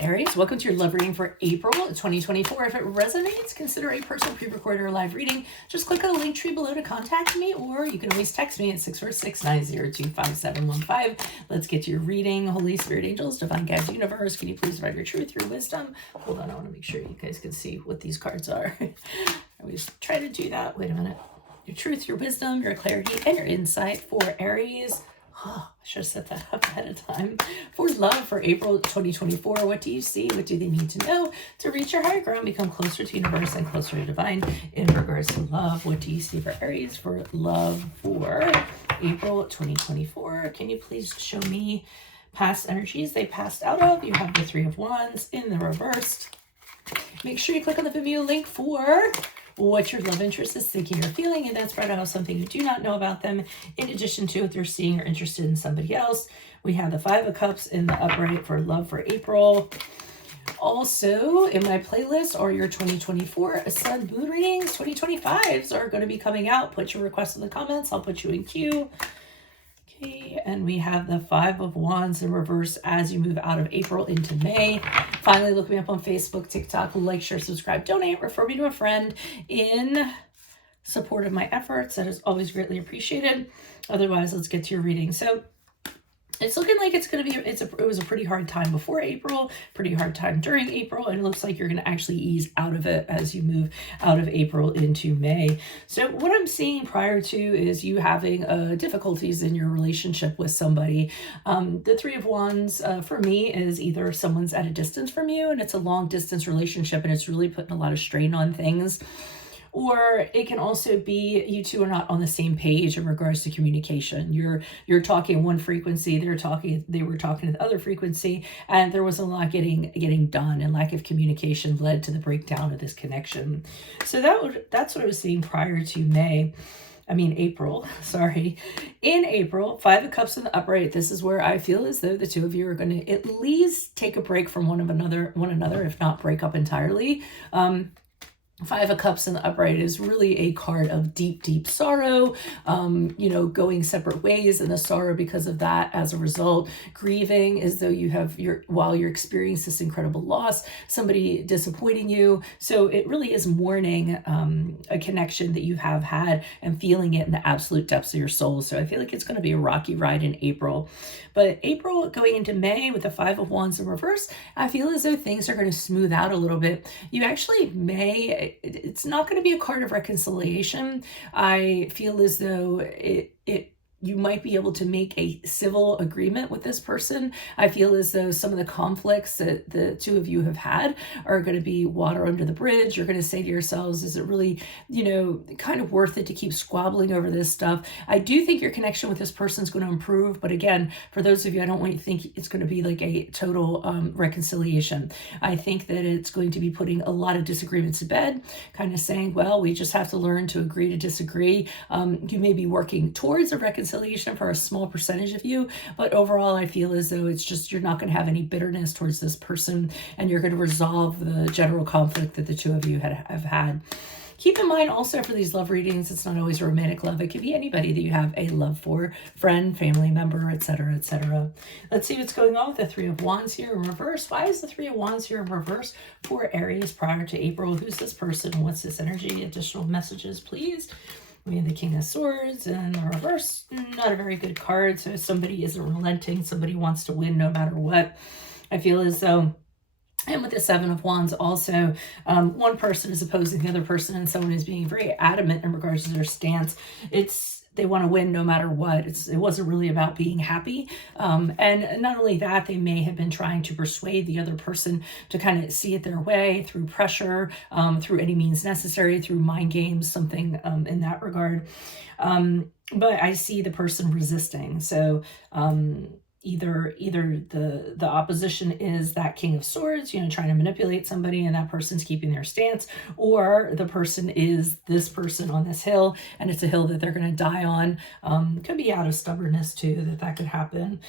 Aries, welcome to your love reading for April 2024. If it resonates, consider a personal pre-recorded or live reading. Just click on the link tree below to contact me, or you can always text me at 646-902-5715. Let's get to your reading. Holy Spirit, angels, divine guides, universe, can you please provide your truth, your wisdom? Hold on, I want to make sure you guys can see what these cards are. I always try to do that. Wait a minute. Your truth, your wisdom, your clarity, and your insight for Aries. Oh, I should have set that up ahead of time. For love for April 2024, what do you see? What do they need to know to reach your higher ground, become closer to universe and closer to divine in regards to love? What do you see for Aries for love for April 2024? Can you please show me past energies they passed out of? You have the Three of Wands in the reversed. Make sure you click on the Vimeo link for what your love interest is thinking or feeling, and that's right out of something you do not know about them, in addition to if they're seeing or interested in somebody else. We have the Five of Cups in the upright for love for April. Also, in my playlist are your 2024 Sun Moon readings. 2025s are going to be coming out. Put your requests in the comments. I'll put you in queue. Okay, and we have the Five of Wands in reverse as you move out of April into May. Finally, look me up on Facebook, TikTok, like, share, subscribe, donate, refer me to a friend in support of my efforts. That is always greatly appreciated. Otherwise, let's get to your reading. So it's looking like it's going to be, it was a pretty hard time before April, pretty hard time during April, and it looks like you're going to actually ease out of it as you move out of April into May. So what I'm seeing prior to is you having difficulties in your relationship with somebody. The Three of Wands for me is either someone's at a distance from you and it's a long distance relationship and it's really putting a lot of strain on things. Or it can also be you two are not on the same page in regards to communication. You're talking one frequency, they were talking the other frequency, and there wasn't a lot getting done, and lack of communication led to the breakdown of this connection. So that's what I was seeing prior to April, sorry. In April, Five of Cups in the upright, this is where I feel as though the two of you are going to at least take a break from one another, if not break up entirely. Five of Cups in the upright is really a card of deep, deep sorrow, going separate ways, and the sorrow because of that. As a result, grieving as though while you're experiencing this incredible loss, somebody disappointing you. So it really is mourning a connection that you have had and feeling it in the absolute depths of your soul. So I feel like it's going to be a rocky ride in April. But April going into May with the Five of Wands in reverse, I feel as though things are going to smooth out a little bit. You actually it's not going to be a card of reconciliation. I feel as though you might be able to make a civil agreement with this person. I feel as though some of the conflicts that the two of you have had are going to be water under the bridge. You're going to say to yourselves, is it really, kind of worth it to keep squabbling over this stuff? I do think your connection with this person is going to improve. But again, for those of you, I don't want you to think it's going to be like a total reconciliation. I think that it's going to be putting a lot of disagreements to bed, kind of saying, well, we just have to learn to agree to disagree. You may be working towards a reconciliation for a small percentage of you, but overall I feel as though it's just you're not going to have any bitterness towards this person, and you're going to resolve the general conflict that the two of you have had. Keep in mind also for these love readings, it's not always romantic love. It could be anybody that you have a love for, friend, family member, etc., etc. Let's see what's going on with the Three of Wands here in reverse. Why is the Three of Wands here in reverse for Aries prior to April? Who's this person? What's this energy? Additional messages, please. We have the King of Swords in the reverse. Not a very good card. So somebody isn't relenting. Somebody wants to win no matter what. I feel as though, and with the Seven of Wands also, one person is opposing the other person, and someone is being very adamant in regards to their stance. They want to win no matter what. It wasn't really about being happy. And not only that, they may have been trying to persuade the other person to kind of see it their way through pressure, through any means necessary, through mind games, something in that regard. But I see the person resisting. So either the opposition is that King of Swords, trying to manipulate somebody, and that person's keeping their stance, or the person is this person on this hill, and it's a hill that they're going to die on. Could be out of stubbornness too, that could happen.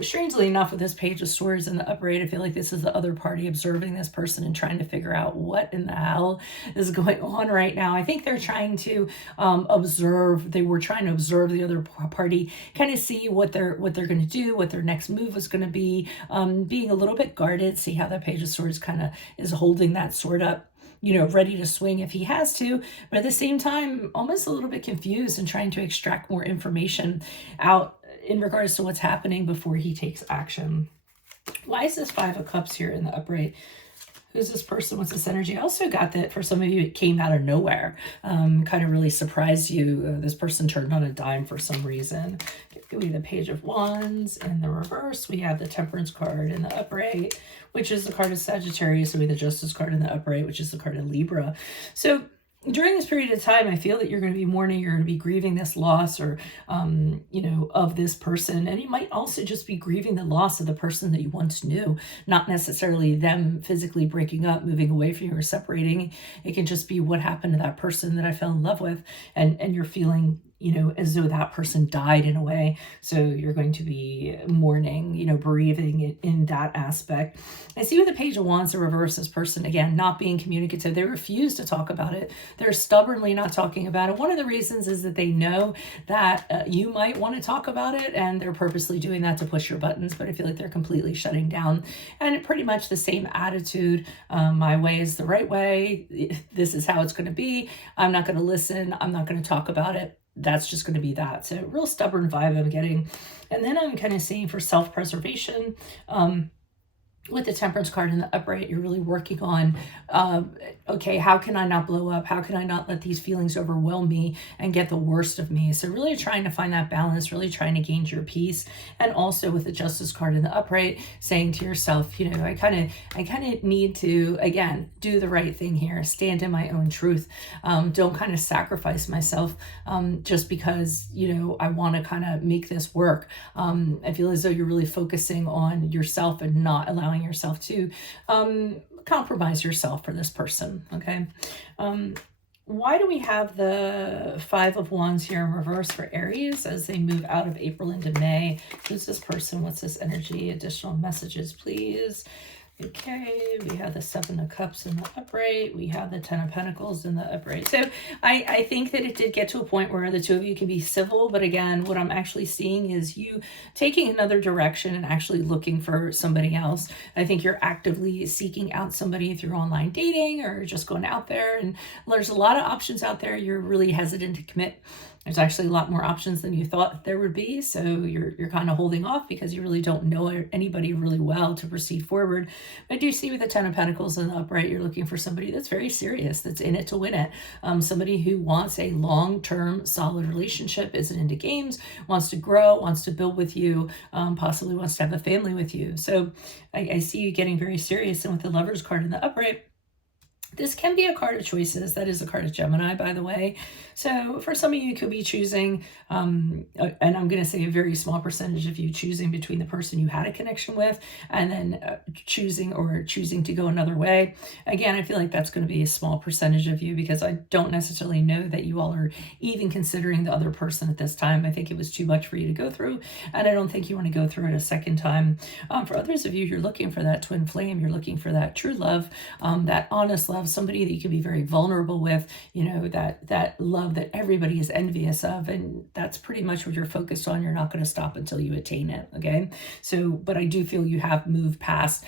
Strangely enough, with this Page of Swords in the upright, I feel like this is the other party observing this person and trying to figure out what in the hell is going on right now. I think they're trying to observe. They were trying to observe the other party, kind of see what they're going to do, what their next move was going to be, being a little bit guarded. See how that Page of Swords kind of is holding that sword up, you know, ready to swing if he has to, but at the same time, almost a little bit confused and trying to extract more information out in regards to what's happening before he takes action. Why is this Five of Cups here in the upright? Who's this person? What's this energy? I also got that for some of you, it came out of nowhere. Kind of really surprised you. This person turned on a dime for some reason. We have the Page of Wands in the reverse. We have the Temperance card in the upright, which is the card of Sagittarius. So we have the Justice card in the upright, which is the card of Libra. So during this period of time, I feel that you're going to be mourning, you're going to be grieving this loss or, you know, of this person. And you might also just be grieving the loss of the person that you once knew, not necessarily them physically breaking up, moving away from you or separating. It can just be what happened to that person that I fell in love with. And you're feeling, you know, as though that person died in a way. So you're going to be mourning, you know, bereaving in that aspect. I see with the Page of Wands, the reverse, this person, again, not being communicative. They refuse to talk about it. They're stubbornly not talking about it. One of the reasons is that they know that you might want to talk about it, and they're purposely doing that to push your buttons, but I feel like they're completely shutting down. And pretty much the same attitude. My way is the right way. This is how it's going to be. I'm not going to listen. I'm not going to talk about it. That's just going to be that. So real stubborn vibe I'm getting. And then I'm kind of seeing for self-preservation, with the Temperance card in the upright, you're really working on, okay, how can I not blow up? How can I not let these feelings overwhelm me and get the worst of me? So really trying to find that balance, really trying to gain your peace. And also with the Justice card in the upright, saying to yourself, you know, I kind of need to, again, do the right thing here, stand in my own truth. Don't kind of sacrifice myself just because, you know, I want to kind of make this work. I feel as though you're really focusing on yourself and not allowing yourself to compromise yourself for this person. Okay. Why do we have the Five of Wands here in reverse for Aries as they move out of April into May? Who's this person? What's this energy? Additional messages, please. Okay, we have the Seven of Cups in the upright. We have the Ten of Pentacles in the upright. So I think that it did get to a point where the two of you can be civil. But again, what I'm actually seeing is you taking another direction and actually looking for somebody else. I think you're actively seeking out somebody through online dating or just going out there. And there's a lot of options out there. You're really hesitant to commit. There's actually a lot more options than you thought there would be. So you're kind of holding off because you really don't know anybody really well to proceed forward. But I do see with the Ten of Pentacles in the upright, you're looking for somebody that's very serious, that's in it to win it. Somebody who wants a long-term solid relationship, isn't into games, wants to grow, wants to build with you, possibly wants to have a family with you. So I see you getting very serious. And with the Lovers card in the upright, this can be a card of choices. That is a card of Gemini, by the way. So for some of you, you could be choosing, and I'm going to say a very small percentage of you choosing between the person you had a connection with and then choosing to go another way. Again, I feel like that's going to be a small percentage of you because I don't necessarily know that you all are even considering the other person at this time. I think it was too much for you to go through, and I don't think you want to go through it a second time. For others of you, you're looking for that twin flame. You're looking for that true love, that honest love, somebody that you can be very vulnerable with, you know, that love that everybody is envious of. And that's pretty much what you're focused on. You're not going to stop until you attain it. Okay. So, but I do feel you have moved past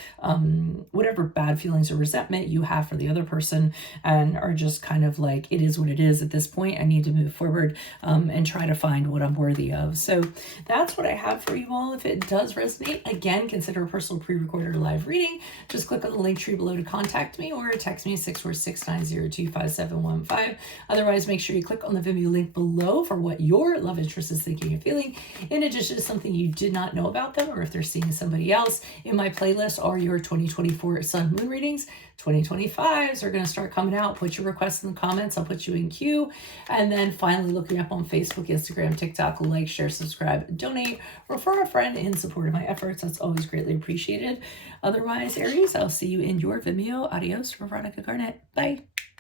whatever bad feelings or resentment you have for the other person and are just kind of like, it is what it is at this point. I need to move forward and try to find what I'm worthy of. So that's what I have for you all. If it does resonate, again, consider a personal pre-recorded live reading. Just click on the link tree below to contact me or text me 646-902-5715. Otherwise, make sure you click on the Vimeo link below for what your love interest is thinking and feeling, in addition to something you did not know about them, or if they're seeing somebody else. In my playlist are your 2024 Sun Moon readings. 2025s are going to start coming out. Put your requests in the comments. I'll put you in queue. And then finally, look me up on Facebook, Instagram, TikTok. Like, share, subscribe, donate, refer a friend in support of my efforts. That's always greatly appreciated. Otherwise, Aries, I'll see you in your Vimeo. Adios from Veronica Garnett. Bye.